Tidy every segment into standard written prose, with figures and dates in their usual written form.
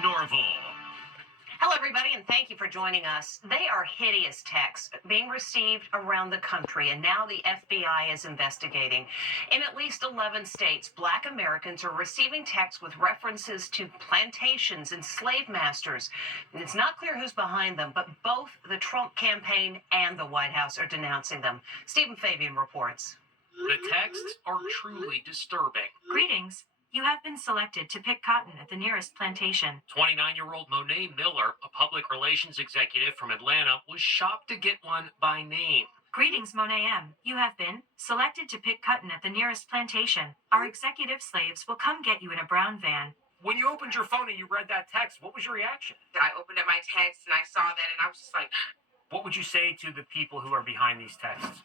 Norval. Hello, everybody, and thank you for joining us. They are hideous texts being received around the country, and now the FBI is investigating. In at least 11 states, Black Americans are receiving texts with references to plantations and slave masters. And it's not clear who's behind them, but both the Trump campaign and the White House are denouncing them. Stephen Fabian reports. The texts are truly disturbing. Greetings. You have been selected to pick cotton at the nearest plantation. 29-year-old Monet Miller, a public relations executive from Atlanta, was shocked to get one by name. Greetings, Monet M. You have been selected to pick cotton at the nearest plantation. Our executive slaves will come get you in a brown van. When you opened your phone and you read that text, what was your reaction? I opened up my text and I saw that and I was just like, What would you say to the people who are behind these texts?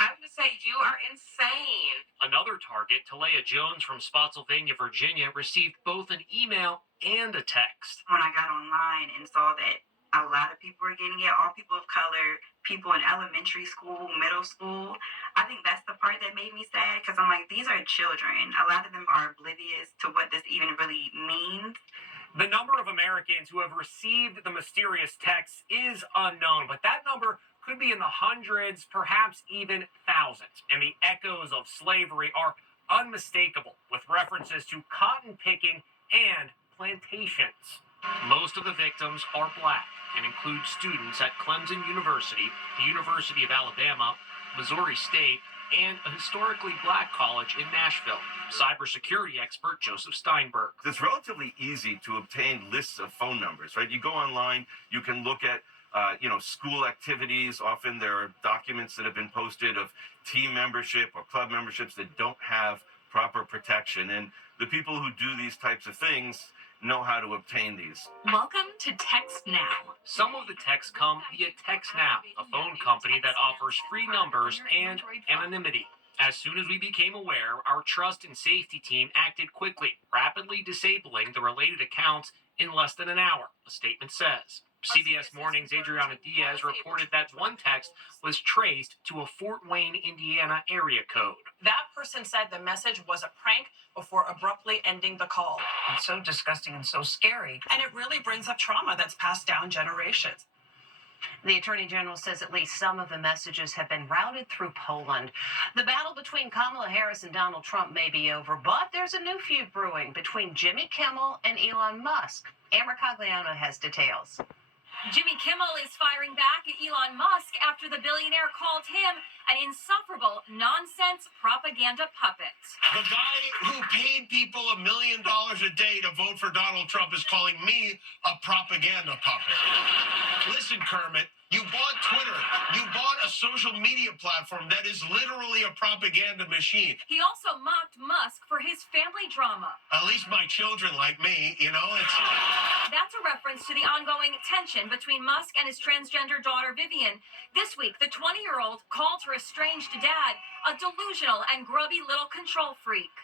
I would say you are insane. Another target, Talia Jones from Spotsylvania, Virginia, received both an email and a text. When I got online and saw that a lot of people were getting it, all people of color, people in elementary school, middle school, I think that's the part that made me sad because I'm like, these are children. A lot of them are oblivious to what this even really means. The number of Americans who have received the mysterious texts is unknown, but that number could be in the hundreds, perhaps even thousands. And the echoes of slavery are unmistakable, with references to cotton picking and plantations. Most of the victims are Black and include students at Clemson University, the University of Alabama, Missouri State, and a historically Black college in Nashville. Cybersecurity expert Joseph Steinberg. It's relatively easy to obtain lists of phone numbers, right? You go online, you can look at school activities. Often there are documents that have been posted of team membership or club memberships that don't have proper protection. And the people who do these types of things know how to obtain these. Welcome to Text Now. Some of the texts come via TextNow, a phone company that offers free numbers and anonymity. As soon as we became aware, our trust and safety team acted quickly, rapidly disabling the related accounts in less than an hour, a statement says. CBS Morning's Adriana Diaz reported that one text was traced to a Fort Wayne, Indiana area code. That person said the message was a prank before abruptly ending the call. It's so disgusting and so scary. And it really brings up trauma that's passed down generations. The Attorney General says at least some of the messages have been routed through Poland. The battle between Kamala Harris and Donald Trump may be over, but there's a new feud brewing between Jimmy Kimmel and Elon Musk. Amber Cagliano has details. Jimmy Kimmel is firing back at Elon Musk after the billionaire called him an insufferable nonsense propaganda puppet. The guy who paid people $1 million a day to vote for Donald Trump is calling me a propaganda puppet. Listen, Kermit, you bought Twitter. You bought a social media platform that is literally a propaganda machine. He also mocked Musk for his family drama. At least my children like me, That's a reference to the ongoing tension between Musk and his transgender daughter, Vivian. This week, the 20-year-old called her estranged dad a delusional and grubby little control freak.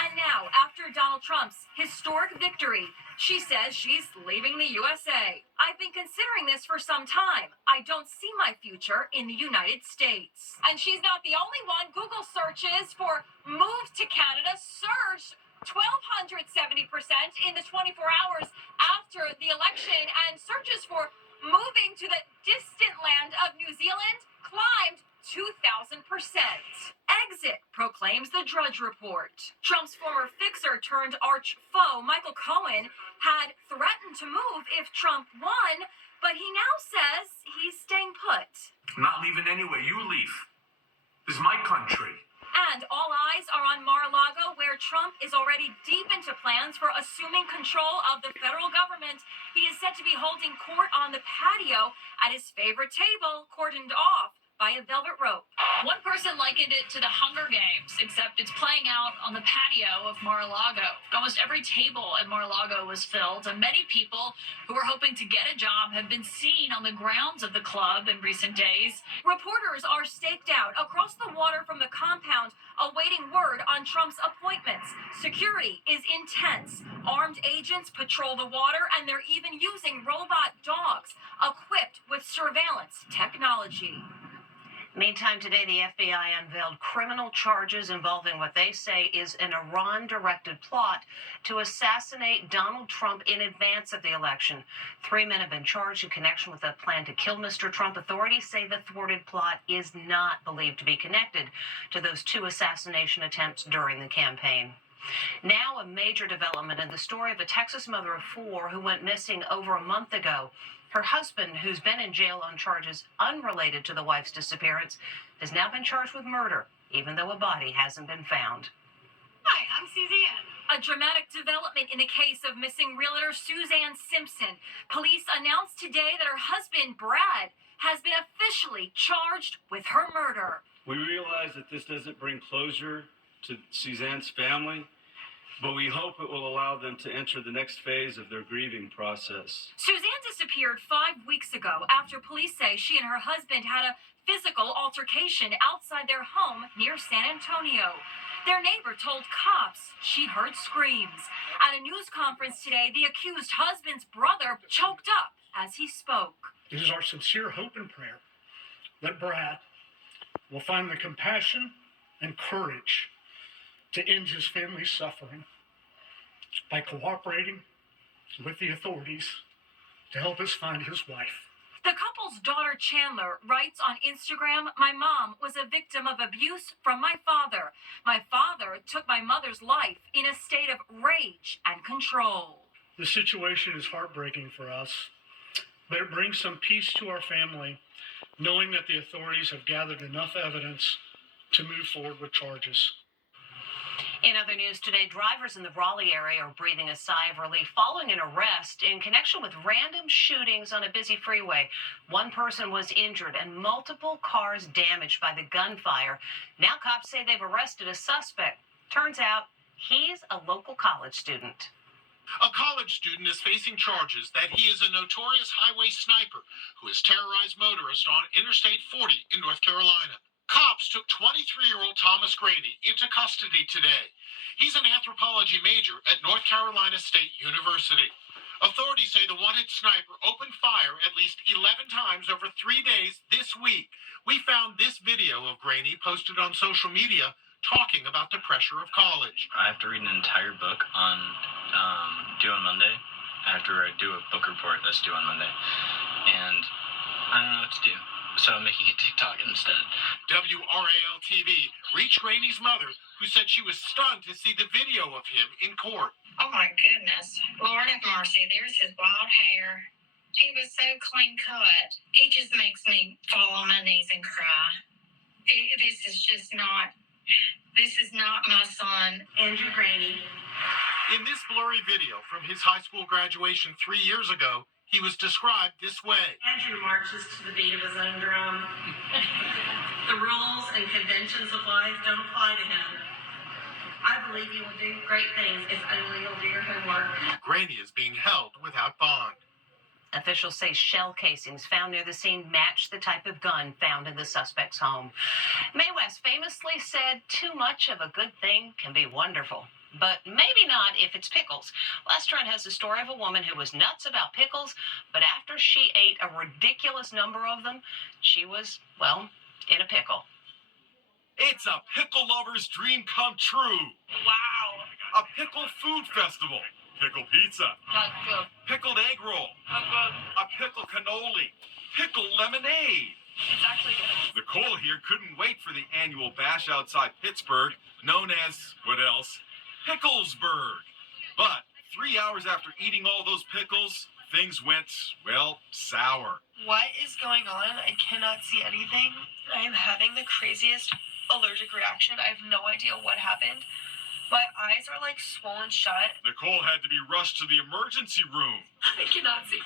And now, after Donald Trump's historic victory, she says she's leaving the USA. I've been considering this for some time. I don't see my future in the United States. And she's not the only one. Google searches for move to Canada surged 1,270% in the 24 hours after the election, and searches for moving to the distant land of New Zealand climbed 2,000%. Exit, proclaims the Drudge Report. Trump's former fixer turned arch foe, Michael Cohen, had threatened to move if Trump won, but he now says he's staying put. I'm not leaving anywhere. You leave. This is my country. And all eyes are on Mar-a-Lago, where Trump is already deep into plans for assuming control of the federal government. He is said to be holding court on the patio at his favorite table, cordoned off by a velvet rope. One person likened it to the Hunger Games, except it's playing out on the patio of Mar-a-Lago. Almost every table at Mar-a-Lago was filled, and many people who were hoping to get a job have been seen on the grounds of the club in recent days. Reporters are staked out across the water from the compound, awaiting word on Trump's appointments. Security is intense. Armed agents patrol the water, and they're even using robot dogs equipped with surveillance technology. Meantime, today the FBI unveiled criminal charges involving what they say is an Iran-directed plot to assassinate Donald Trump in advance of the election. 3 men have been charged in connection with a plan to kill Mr. Trump. Authorities say the thwarted plot is not believed to be connected to those 2 assassination attempts during the campaign. Now, a major development in the story of a Texas mother of 4 who went missing over a month ago. Her husband, who's been in jail on charges unrelated to the wife's disappearance, has now been charged with murder, even though a body hasn't been found. Hi, I'm Suzanne. A dramatic development in the case of missing realtor Suzanne Simpson. Police announced today that her husband, Brad, has been officially charged with her murder. We realize that this doesn't bring closure to Suzanne's family, but we hope it will allow them to enter the next phase of their grieving process. Suzanne disappeared 5 weeks ago after police say she and her husband had a physical altercation outside their home near San Antonio. Their neighbor told cops she heard screams. At a news conference today, the accused husband's brother choked up as he spoke. It is our sincere hope and prayer that Brad will find the compassion and courage to end his family's suffering by cooperating with the authorities to help us find his wife. The couple's daughter, Chandler, writes on Instagram, "My mom was a victim of abuse from my father. My father took my mother's life in a state of rage and control." The situation is heartbreaking for us, but it brings some peace to our family, knowing that the authorities have gathered enough evidence to move forward with charges. In other news today, drivers in the Raleigh area are breathing a sigh of relief following an arrest in connection with random shootings on a busy freeway. 1 person was injured and multiple cars damaged by the gunfire. Now cops say they've arrested a suspect. Turns out he's a local college student. A college student is facing charges that he is a notorious highway sniper who has terrorized motorists on Interstate 40 in North Carolina. Cops took 23-year-old Thomas Graney into custody today. He's an anthropology major at North Carolina State University. Authorities say the wanted sniper opened fire at least 11 times over 3 days this week. We found this video of Graney posted on social media talking about the pressure of college. I have to read an entire book on due on Monday after I do a book report that's due on Monday. And I don't know what to do. So I'm making a TikTok instead. WRAL-TV reached Graney's mother, who said she was stunned to see the video of him in court. Oh my goodness. Lord have mercy. There's his wild hair. He was so clean cut. He just makes me fall on my knees and cry. This is not my son, Andrew Graney. In this blurry video from his high school graduation 3 years ago, he was described this way. Andrew marches to the beat of his own drum. The rules and conventions of life don't apply to him. I believe you will do great things if only you'll do your homework. Graney is being held without bond. Officials say shell casings found near the scene match the type of gun found in the suspect's home. Mae West famously said, "Too much of a good thing can be wonderful, but maybe not if it's pickles." Last Trend has the story of a woman who was nuts about pickles, but after she ate a ridiculous number of them, she was, well, in a pickle. It's a pickle lover's dream come true. Wow. A pickle food festival. Pickle pizza. Not good. Pickled egg roll. Not good. A pickle cannoli. Pickle lemonade. It's actually good. Nicole here couldn't wait for the annual bash outside Pittsburgh, known as, what else? Picklesburg. But 3 hours after eating all those pickles, things went, well, sour. What is going on? I cannot see anything. I am having the craziest allergic reaction. I have no idea what happened. My eyes are like swollen shut. Nicole had to be rushed to the emergency room. I cannot see.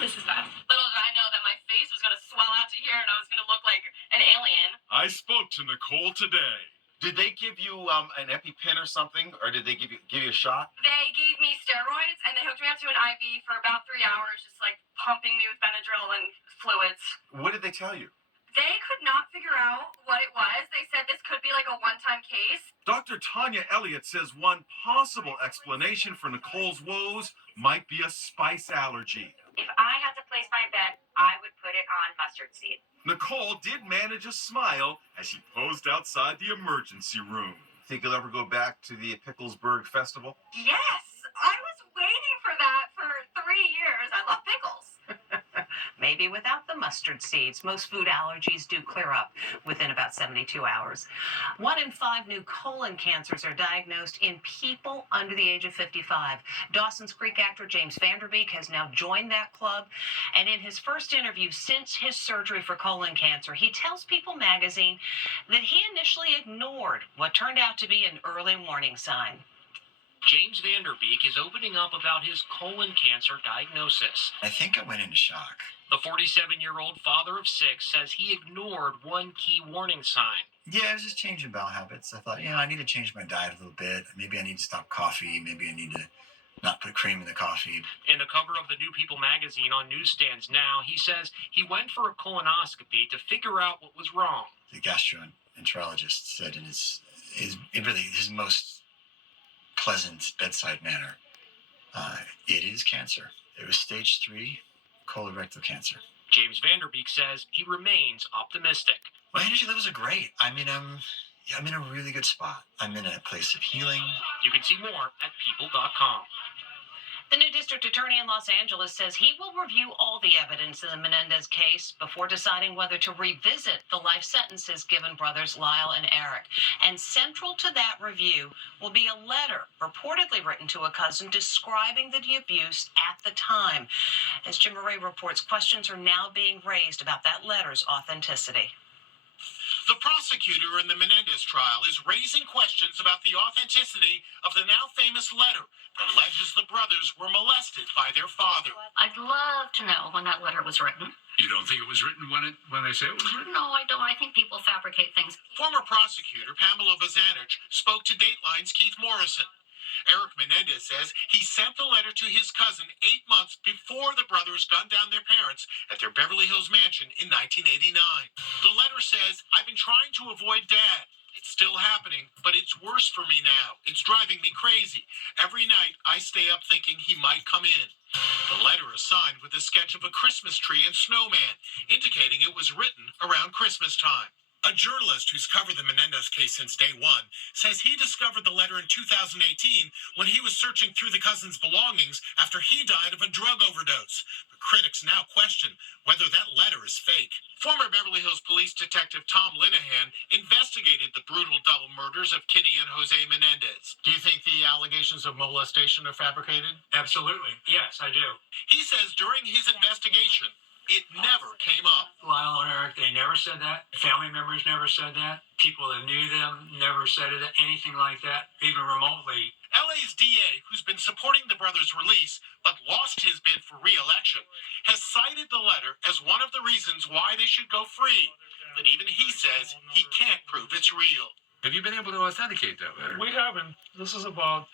This is bad. Little did I know that my face was going to swell out to here and I was going to look like an alien. I spoke to Nicole today. Did they give you an EpiPen or something, or did they give you a shot? They gave me steroids and they hooked me up to an IV for about 3 hours, just like pumping me with Benadryl and fluids. What did they tell you? They could not figure out what it was. They said this could be like a one-time case. Dr. Tanya Elliott says one possible explanation for Nicole's woes might be a spice allergy. If I had to place my bet, I would put it on mustard seed. Nicole did manage a smile as she posed outside the emergency room. Think you'll ever go back to the Picklesburg Festival? Yes, I was waiting for that for 3 years. I love pickles. Maybe without the mustard seeds. Most food allergies do clear up within about 72 hours. 1 in 5 new colon cancers are diagnosed in people under the age of 55. Dawson's Creek actor James Van Der Beek has now joined that club. And in his first interview since his surgery for colon cancer, he tells People magazine that he initially ignored what turned out to be an early warning sign. James Van Der Beek is opening up about his colon cancer diagnosis. I think I went into shock. The 47-year-old father of 6 says he ignored one key warning sign. Yeah, I was just changing bowel habits. I thought, I need to change my diet a little bit. Maybe I need to stop coffee. Maybe I need to not put cream in the coffee. In the cover of the New People magazine on newsstands now, he says he went for a colonoscopy to figure out what was wrong. The gastroenterologist said in his most pleasant bedside manner, it is cancer. It was stage 3 colorectal cancer. James Van Der Beek says he remains optimistic. My energy levels are great. I'm in a really good spot. I'm in a place of healing. You can see more at people.com. The new district attorney in Los Angeles says he will review all the evidence in the Menendez case before deciding whether to revisit the life sentences given brothers Lyle and Eric. And central to that review will be a letter reportedly written to a cousin describing the abuse at the time. As Jim Murray reports, questions are now being raised about that letter's authenticity. The prosecutor in the Menendez trial is raising questions about the authenticity of the now famous letter that alleges the brothers were molested by their father. I'd love to know when that letter was written. You don't think it was written when they say it was written? No, I don't. I think people fabricate things. Former prosecutor Pamela Vazanich spoke to Dateline's Keith Morrison. Eric Menendez says he sent the letter to his cousin 8 months before the brothers gunned down their parents at their Beverly Hills mansion in 1989. The letter says, "I've been trying to avoid Dad. It's still happening, but it's worse for me now. It's driving me crazy. Every night I stay up thinking he might come in." The letter is signed with a sketch of a Christmas tree and snowman, indicating it was written around Christmas time. A journalist who's covered the Menendez case since day one says he discovered the letter in 2018 when he was searching through the cousin's belongings after he died of a drug overdose. But critics now question whether that letter is fake. Former Beverly Hills Police Detective Tom Linehan investigated the brutal double murders of Kitty and Jose Menendez. Do you think the allegations of molestation are fabricated? Absolutely. Yes, I do. He says during his investigation, it never came up. Lyle and Eric, they never said that. Family members never said that. People that knew them never said anything like that, even remotely. LA's DA, who's been supporting the brothers' release but lost his bid for re-election, has cited the letter as one of the reasons why they should go free. But even he says he can't prove it's real. Have you been able to authenticate that letter? We haven't. This is about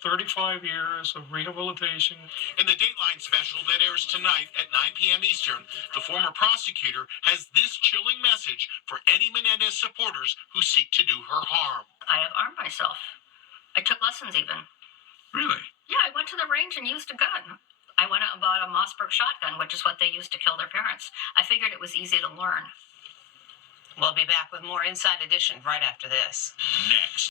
35 years of rehabilitation. In the Dateline special that airs tonight at 9 p.m. Eastern, the former prosecutor has this chilling message for any Menendez supporters who seek to do her harm. I have armed myself. I took lessons even. Really? Yeah, I went to the range and used a gun. I went out and bought a Mossberg shotgun, which is what they used to kill their parents. I figured it was easy to learn. We'll be back with more Inside Edition right after this. Next.